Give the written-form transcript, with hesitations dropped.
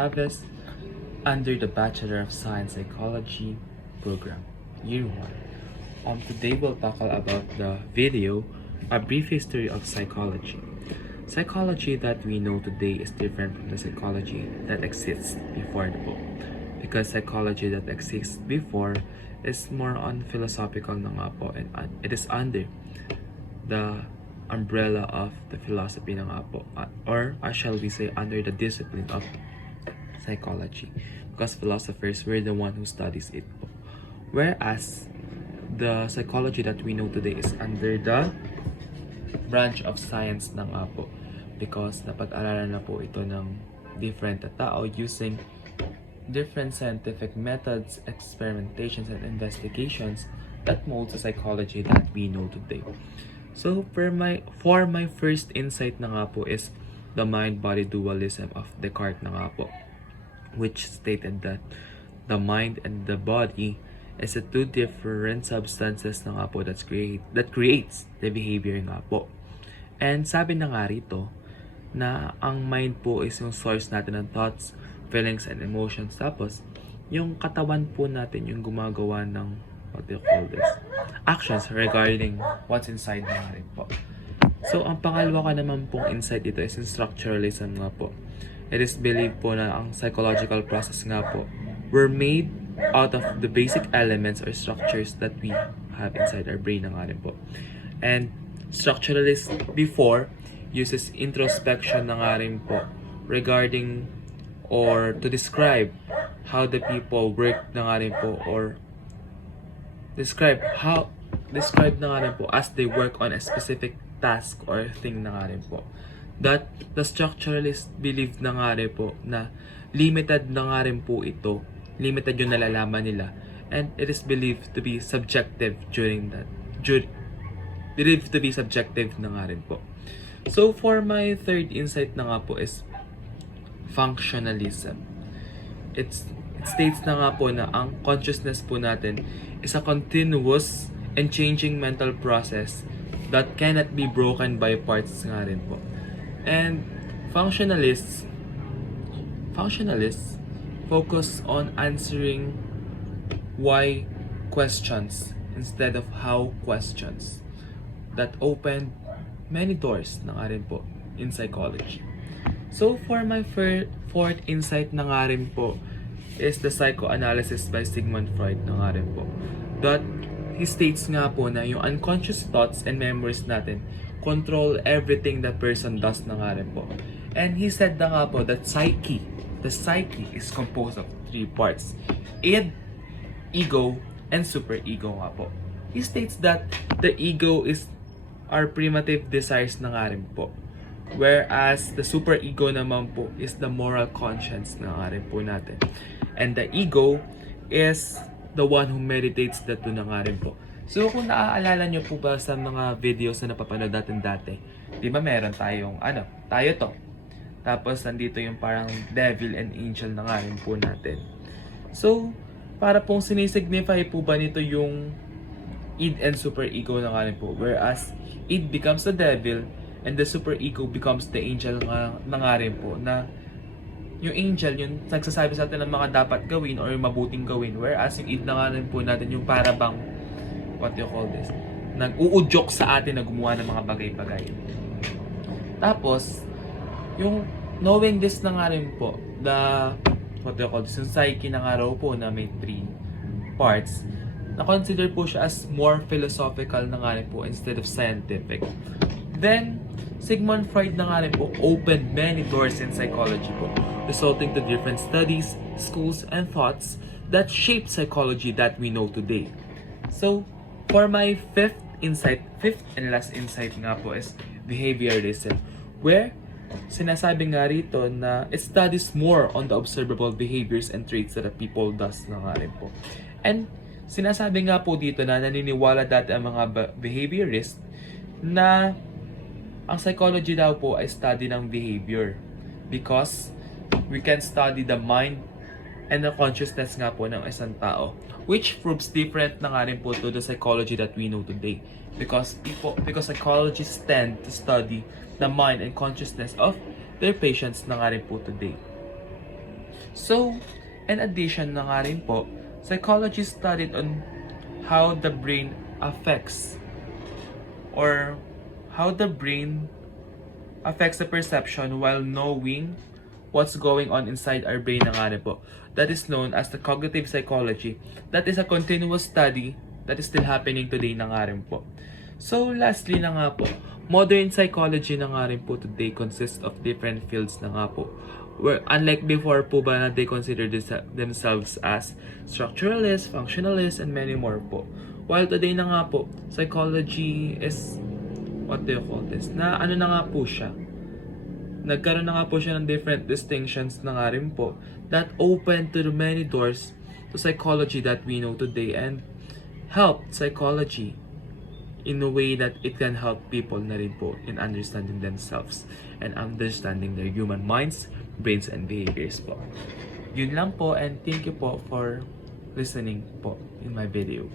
Chavez under the Bachelor of Science Psychology program, Year 1. Today we'll tackle about the video, A Brief History of Psychology. Psychology that we know today is different from the psychology that exists before the book. Because psychology that exists before is more on philosophical na nga po, and it is under the umbrella of the philosophy na nga po, or shall we say under the discipline of psychology, because philosophers were the one who studies it po. Whereas the psychology that we know today is under the branch of science na nga po, because napag-aralan na po ito ng different tao using different scientific methods, experimentations, and investigations that mold the psychology that we know today. So for my first insight na nga po is the mind-body dualism of Descartes na nga po, which stated that the mind and the body is the two different substances na nga po that creates the behavior nga po. And sabi na nga rito na ang mind po is yung source natin ng thoughts, feelings, and emotions. Tapos, yung katawan po natin yung gumagawa ng, actions regarding what's inside na rin po. So, ang pangalawa ka naman pong insight dito is in structuralism nga po. It is believed po na ang psychological process nga po were made out of the basic elements or structures that we have inside our brain na nga rin po. And structuralist before uses introspection na nga rin po regarding or to describe how the people work na nga rin po, or describe na nga rin po as they work on a specific task or thing na nga rin po. That the structuralist believe na nga rin po na limited na nga rin po ito, limited yung nalalaman nila, and it is believed to be subjective na nga rin po. So for my third insight na nga po is functionalism. It states na nga po na ang consciousness po natin is a continuous and changing mental process that cannot be broken by parts nga rin po. And functionalists focus on answering why questions instead of how questions, that opened many doors na nga rin po in psychology. So for my fourth insight na nga rin po is the psychoanalysis by Sigmund Freud na nga rin po. That he states nga po na yung unconscious thoughts and memories natin control everything that person does na nga rin po. And he said na nga po that the psyche is composed of three parts: id, ego, and superego nga po. He states that the ego is our primitive desires na nga rin po. Whereas the superego naman po is the moral conscience na nga rin po natin. And the ego is the one who meditates that na nga rin po. So kung naaalala nyo po ba sa mga videos na napapanood natin dati, di ba meron tayong, tayo to. Tapos nandito yung parang devil and angel na nga rin po natin. So, para pong sinisignify po ba nito yung id and superego na nga rin po. Whereas, id becomes the devil and the superego becomes the angel na nga rin po. Na yung angel, yung nagsasabi sa atin ng mga dapat gawin or yung mabuting gawin. Whereas, yung id na nga rin po natin yung para bang, nag-uudyok sa atin na gumawa ng mga bagay-bagay. Tapos, yung knowing this na nga rin po, yung psyche na nga raw po na may three parts, na-consider po siya as more philosophical na nga rin po instead of scientific. Then, Sigmund Freud na nga rin po opened many doors in psychology po, resulting to different studies, schools, and thoughts that shaped psychology that we know today. So, for my fifth and last insight nga po is behaviorism, where sinasabi nga rito na it studies more on the observable behaviors and traits that people does na nga rin po. And sinasabi nga po dito na naniniwala dati ang mga behaviorist na ang psychology daw po ay study ng behavior, because we can study the mind and the consciousness nga po ng isang tao, which proves different na nga rin po to the psychology that we know today, because psychologists tend to study the mind and consciousness of their patients na nga rin po today. So, in addition na nga rin po, psychology studied on how the brain affects or how the brain affects the perception while knowing what's going on inside our brain na nga rin po. That is known as the cognitive psychology. That is a continuous study that is still happening today na nga rin po. So lastly na nga po, modern psychology na nga rin po today consists of different fields na nga po. Where unlike before po ba na they consider themselves as structuralists, functionalists, and many more po. While today na nga po, psychology is, what do you call this? Na ano na nga po siya? Nagkaroon na nga po siya ng different distinctions na nga rin po that open to the many doors to psychology that we know today and help psychology in a way that it can help people na rin po in understanding themselves and understanding their human minds, brains, and behaviors po. Yun lang po, and thank you po for listening po in my video.